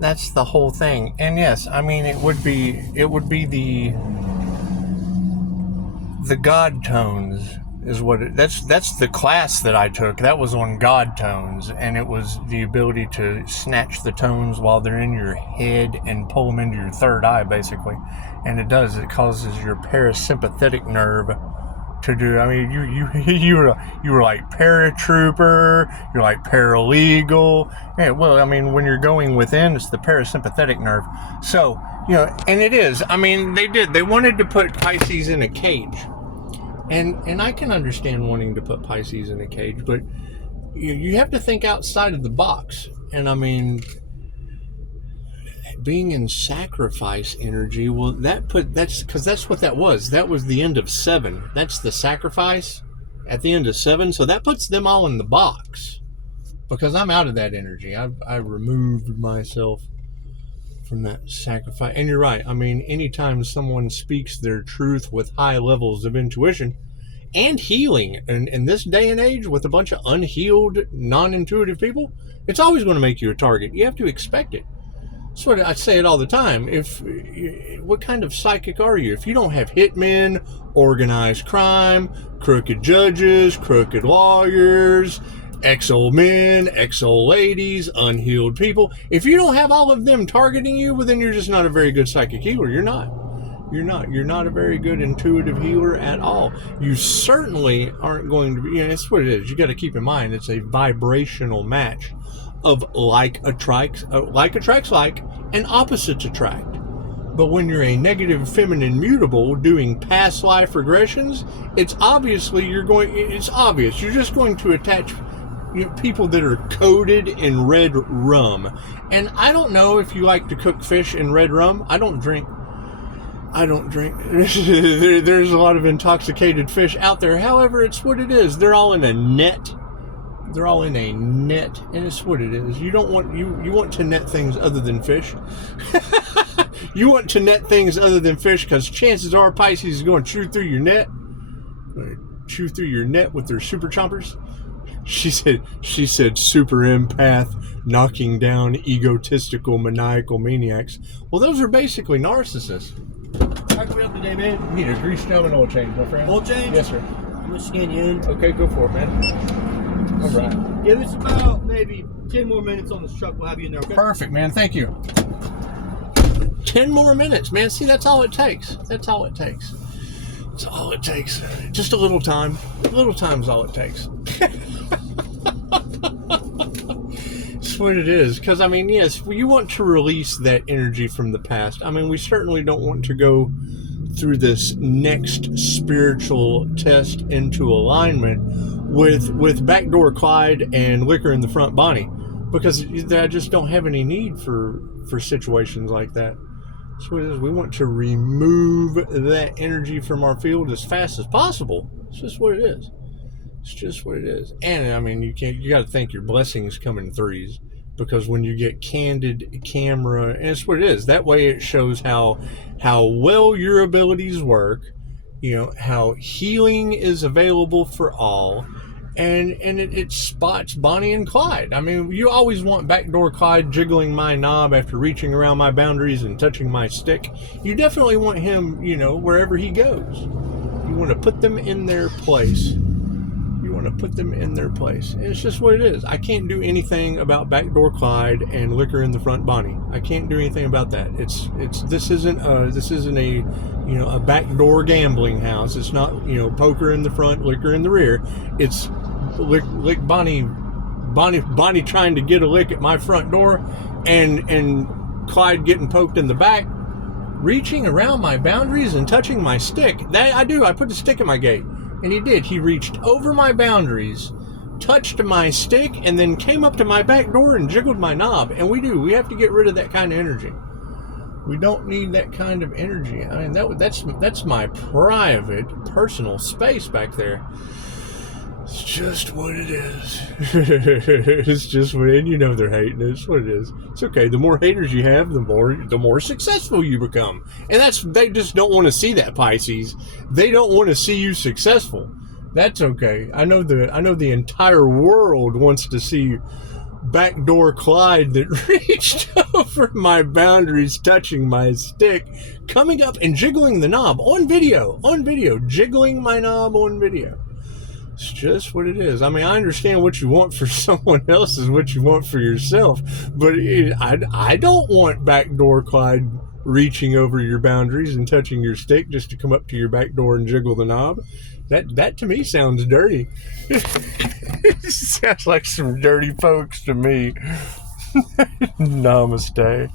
That's the whole thing. And yes, I mean, it would be the God tones is what that's the class that I took. That was on God tones, and it was the ability to snatch the tones while they're in your head and pull them into your third eye, basically. And it causes your parasympathetic nerve to do. I mean, you were like paratrooper, you're like paralegal. Yeah, well, I mean, when you're going within, it's the parasympathetic nerve. So, and it is. I mean, they wanted to put Pisces in a cage. And I can understand wanting to put Pisces in a cage, but you have to think outside of the box. And I mean, being in sacrifice energy, well, that's because that's what that was. That was the end of 7. That's the sacrifice at the end of 7. So that puts them all in the box because I'm out of that energy. I removed myself from that sacrifice. And you're right. I mean, anytime someone speaks their truth with high levels of intuition and healing, and in this day and age with a bunch of unhealed, non-intuitive people, it's always going to make you a target. You have to expect it. That's what I say it all the time. What kind of psychic are you? If you don't have hitmen, organized crime, crooked judges, crooked lawyers, ex-old men, ex-old ladies, unhealed people, if you don't have all of them targeting you, well, then you're just not a very good psychic healer. You're not a very good intuitive healer at all. You certainly aren't going to be, that's what it is. You got to keep in mind, it's a vibrational match of like attracts like, and opposites attract. But when you're a negative feminine mutable doing past life regressions, it's obvious. You're just going to attach people that are coated in red rum. And I don't know if you like to cook fish in red rum. I don't drink. There's a lot of intoxicated fish out there. However, it's what it is. They're all in a net. And it's what it is. You want to net things other than fish. You want to net things other than fish because chances are Pisces is going to chew through your net. Chew through your net with their super chompers. She said super empath, knocking down egotistical, maniacal maniacs. Well, those are basically narcissists. How can we help today, man? You need a grease stone and oil change, my friend. Oil change? Yes, sir. I'm going to scan you in. Okay, go for it, man. All right. Give us about maybe 10 more minutes on this truck. We'll have you in there, okay? Perfect, man. Thank you. 10 more minutes, man. See, that's all it takes. That's all it takes. Just a little time. A little time is all it takes. That's what it is. Because, I mean, yes, you want to release that energy from the past. I mean, we certainly don't want to go through this next spiritual test into alignment with backdoor Clyde and liquor in the front Bonnie, because I just don't have any need for situations like that. That's what it is. We want to remove that energy from our field as fast as possible. It's just what it is. It's just what it is. And I mean, you got to think your blessings come in threes, because when you get candid camera, and it's what it is. That way it shows how well your abilities work, how healing is available for all, and it spots Bonnie and Clyde. I mean, you always want backdoor Clyde jiggling my knob after reaching around my boundaries and touching my stick. You definitely want him, wherever he goes. You want to put them in their place. And it's just what it is. I can't do anything about backdoor Clyde and liquor in the front Bonnie. I can't do anything about that. This isn't a backdoor gambling house. It's not, poker in the front, liquor in the rear. It's lick Bonnie trying to get a lick at my front door, and Clyde getting poked in the back, reaching around my boundaries and touching my stick. That I do. I put the stick in my gate. And he did. He reached over my boundaries, touched my stick, and then came up to my back door and jiggled my knob. And we have to get rid of that kind of energy. We don't need that kind of energy. I mean, that's my private, personal space back there. It's just what it is. It's just what, and they're hating it. It's what it is. It's okay. The more haters you have, the more successful you become. And they just don't want to see that, Pisces. They don't want to see you successful. That's okay. I know the entire world wants to see backdoor Clyde that reached over my boundaries, touching my stick, coming up and jiggling the knob on video, jiggling my knob on video. It's just what it is. I mean, I understand what you want for someone else is what you want for yourself, but I don't want backdoor Clyde reaching over your boundaries and touching your stick just to come up to your back door and jiggle the knob. That to me sounds dirty. It sounds like some dirty folks to me. Namaste.